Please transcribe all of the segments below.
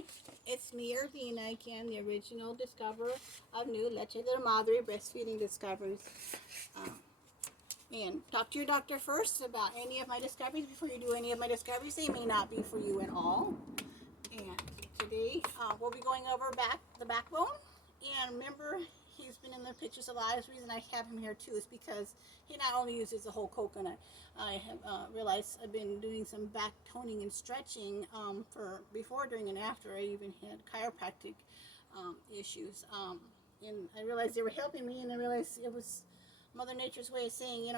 Hi, it's me, Irvina, again, the original discoverer of new Leche de Madre breastfeeding discoveries. Um, and talk to your doctor first about any of my discoveries before you do any of my discoveries. They may not be for you at all. And today we'll be going over the backbone. And remember, he's been in the pictures a lot. The reason I have him here too is because he not only uses the whole coconut. I have realized I've been doing some back toning and stretching for before, during, and after. I even had chiropractic issues. And I realized they were helping me, and I realized it was Mother Nature's way of saying,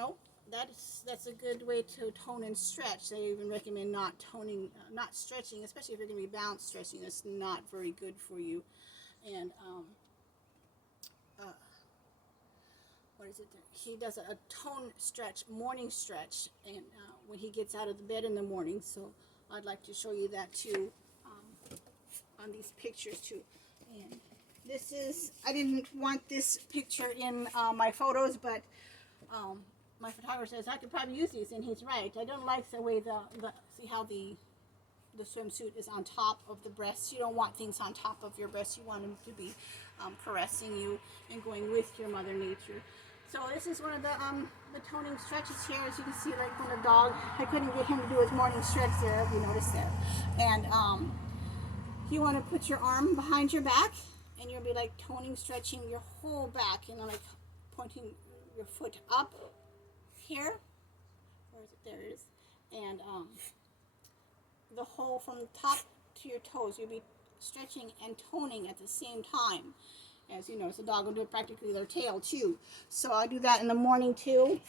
that's a good way to tone and stretch. They even recommend not toning, not stretching, especially if you're going to be balance stretching. That's not very good for you. And uh, what is it there? He does a tone stretch, morning stretch, and when he gets out of the bed in the morning. So I'd like to show you that too, on these pictures too. And this is, I didn't want this picture in my photos, but my photographer says I could probably use these, and he's right. I don't like the way see how the swimsuit is on top of the breasts. You don't want things on top of your breasts. You want them to be caressing you and going with your Mother Nature. So this is one of the toning stretches here. As you can see, like when the dog, I couldn't get him to do his morning stretch there, if you notice there. And you want to put your arm behind your back, and you'll be like toning, stretching your whole back, and like pointing your foot up here. Where is it? There it is. And the whole from the top to your toes, you'll be stretching and toning at the same time. As you notice, the dog will do practically their tail too. So I do that in the morning too,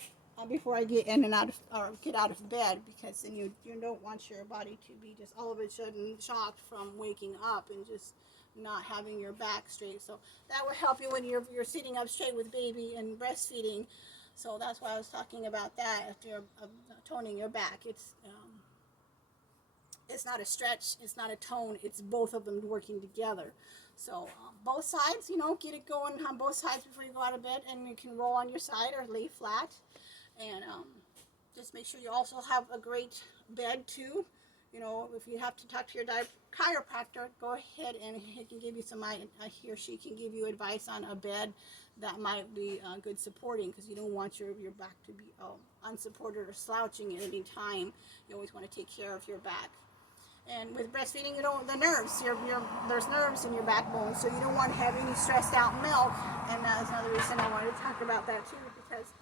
before I get in and out of, or get out of bed, because then you don't want your body to be just all of a sudden shocked from waking up and just not having your back straight. So that will help you when you're sitting up straight with baby and breastfeeding. So that's why I was talking about that after you're toning your back. It's not a stretch, it's not a tone, it's both of them working together. So both sides, get it going on both sides before you go out of bed, and you can roll on your side or lay flat. And just make sure you also have a great bed too. If you have to talk to your chiropractor, go ahead and he can give you he or she can give you advice on a bed that might be good supporting, because you don't want your back to be unsupported or slouching at any time. You always want to take care of your back. And with breastfeeding, the nerves, there's nerves in your backbone, so you don't want to have any stressed out milk. And that's another reason I wanted to talk about that too, because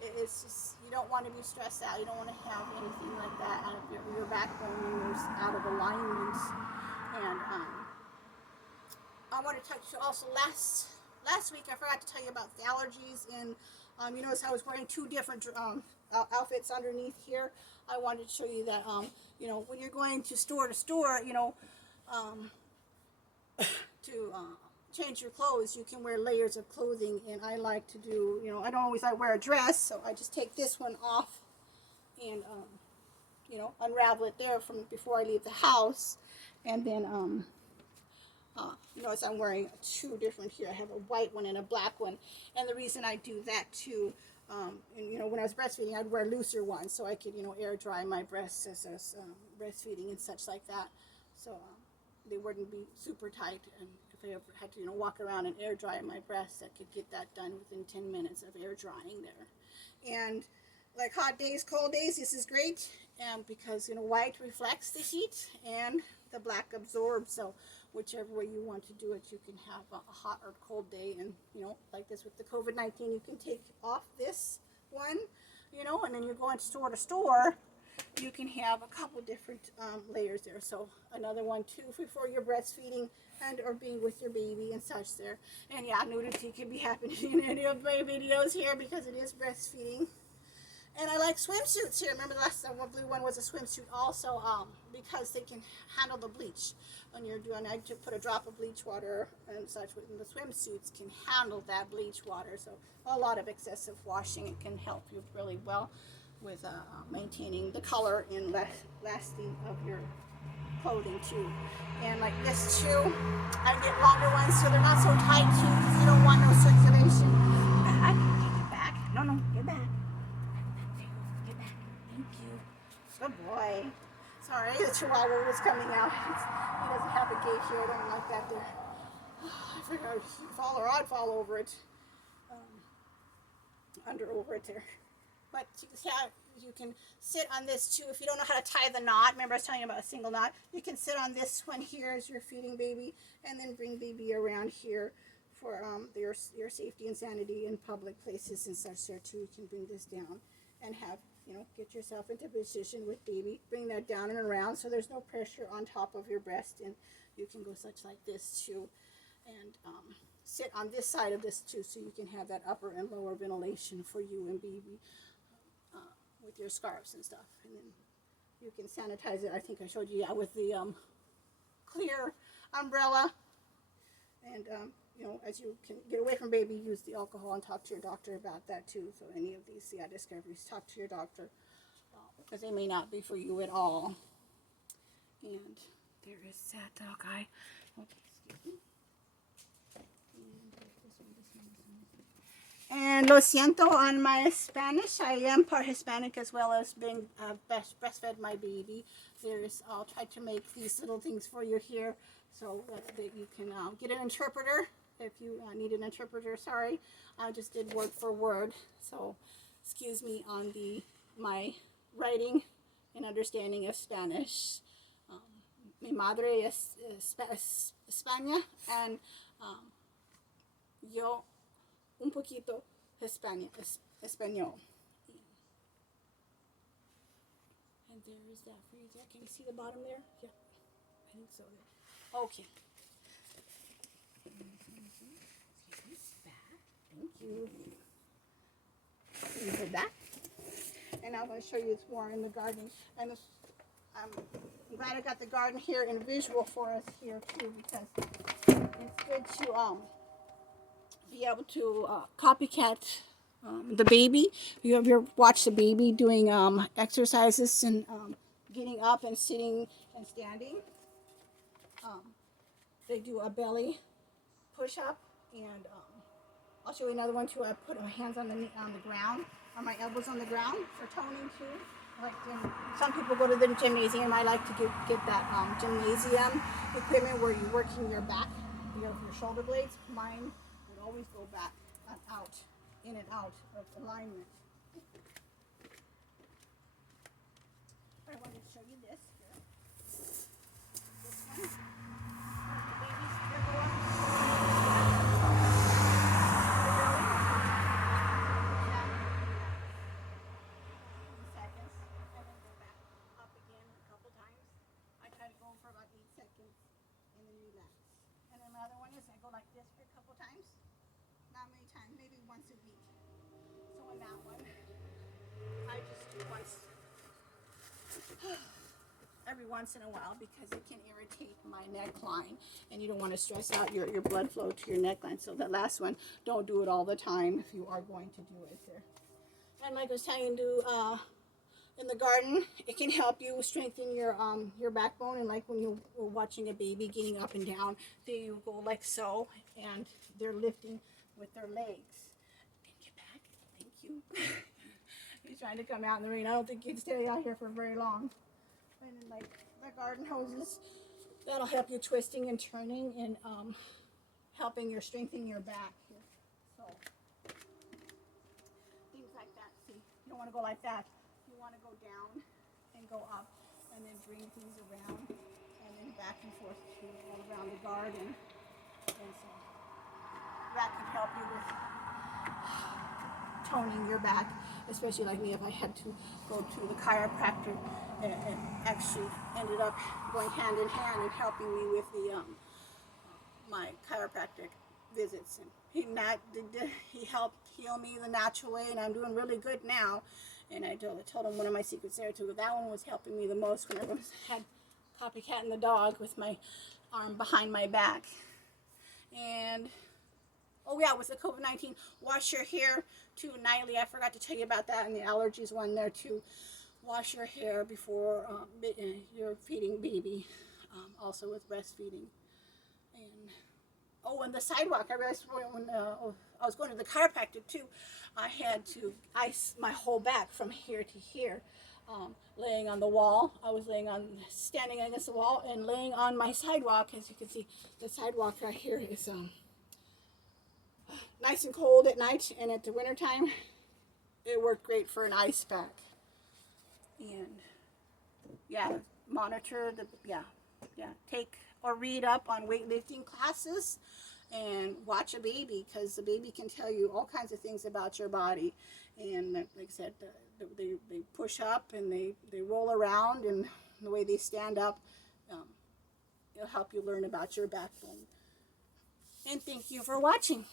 it's just, you don't want to be stressed out. You don't want to have anything like that out of your backbone when it's out of alignment. And I want to touch also last week I forgot to tell you about the allergies. And you notice I was wearing two different outfits underneath here. I wanted to show you that when you're going to store, to change your clothes, you can wear layers of clothing. And I like to do, I don't always wear a dress, so I just take this one off and unravel it there from before I leave the house. And then notice I'm wearing two different here. I have a white one and a black one. And the reason I do that too, and when I was breastfeeding, I'd wear looser ones so I could air dry my breasts as I was breastfeeding and such like that. So they wouldn't be super tight. And if I ever had to walk around and air dry my breasts, I could get that done within 10 minutes of air drying there. And like hot days, cold days, this is great, because white reflects the heat and the black absorbs. So whichever way you want to do it, you can have a hot or cold day. And like this with the COVID-19, you can take off this one, and then you're going store to store, you can have a couple different layers there. So another one too before you're breastfeeding and or being with your baby and such there. And yeah, nudity can be happening in any of my videos here because it is breastfeeding. And I like swimsuits here. Remember the last blue one was a swimsuit also, because they can handle the bleach. When you're doing, I just put a drop of bleach water and such, and the swimsuits can handle that bleach water. So a lot of excessive washing, it can help you really well with maintaining the color and lasting of your clothing too. And like this too, I get longer ones so they're not so tight too, because you don't want no circulation. Back, get back. No, get back. Get back. Thank you. Good boy. Sorry, the chihuahua was coming out. He doesn't have a gate here. I don't like that there. I figured he'd fall or I'd fall over it. Over it there. But you can sit on this too. If you don't know how to tie the knot, remember I was telling you about a single knot, you can sit on this one here as you're feeding baby, and then bring baby around here for your safety and sanity in public places and such there too. You can bring this down and have, get yourself into position with baby. Bring that down and around so there's no pressure on top of your breast, and you can go such like this too. And sit on this side of this too, so you can have that upper and lower ventilation for you and baby with your scarves and stuff. And then you can sanitize it. I think I showed you, with the clear umbrella. And as you can get away from baby, use the alcohol and talk to your doctor about that too. So any of these discoveries, talk to your doctor because they may not be for you at all. And there is that dog eye. Okay, excuse me. And lo siento on my Spanish. I am part Hispanic as well as being breastfed my baby. I'll try to make these little things for you here so that you can get an interpreter if you need an interpreter. Sorry, I just did word for word. So excuse me on my writing and understanding of Spanish. Mi madre es España and yo un poquito español. And there is that for you there. Can you see the bottom there? Yeah, I think so. Okay. Back. Thank you. You heard that? And I'm going to show you it's more in the garden. And I'm glad I got the garden here in visual for us here too, because it's good to be able to copycat the baby. You ever watch the baby doing exercises and getting up and sitting and standing? They do a belly push-up, and I'll show you another one too. I put my hands on the ground, or my elbows on the ground for toning too. Like some people go to the gymnasium. I like to get that gymnasium equipment where you're working your back, your shoulder blades. Mine would always go back and out, in and out of alignment. I wanted to show you this here. This one. Like this for a couple times, not many times, maybe once a week. So on that one, I just do once, every once in a while, because it can irritate my neckline, and you don't want to stress out your blood flow to your neckline. So that last one, don't do it all the time if you are going to do it there. And like I was telling you, do in the garden, it can help you strengthen your backbone. And like when you're watching a baby getting up and down, they go like so, and they're lifting with their legs. Get back. Thank you. He's trying to come out in the rain. I don't think he'd stay out here for very long. And then like the garden hoses, that'll help you twisting and turning and helping your strengthening your back here. So things like that. See, you don't want to go like that. You want to go down and go up, and then bring things around, and then back and forth to all around the garden. And so that can help you with toning your back, especially like me. If I had to go to the chiropractor, and actually ended up going hand in hand and helping me with the my chiropractic visits, and he helped heal me the natural way, and I'm doing really good now. And I told him one of my secrets there too. That one was helping me the most when I had copycatting the dog with my arm behind my back. And oh yeah, with the COVID-19, wash your hair too nightly. I forgot to tell you about that, and the allergies one there too. Wash your hair before you're feeding baby, also with breastfeeding. And the sidewalk, I realized when I was going to the chiropractor too, I had to ice my whole back from here to here laying on the wall. I was standing against the wall and laying on my sidewalk. As you can see, the sidewalk right here is nice and cold at night, and at the wintertime, it worked great for an ice pack. And yeah, monitor the, take or read up on weightlifting classes and watch a baby, because the baby can tell you all kinds of things about your body. And like I said, they push up and they roll around, and the way they stand up, it'll help you learn about your backbone. And thank you for watching.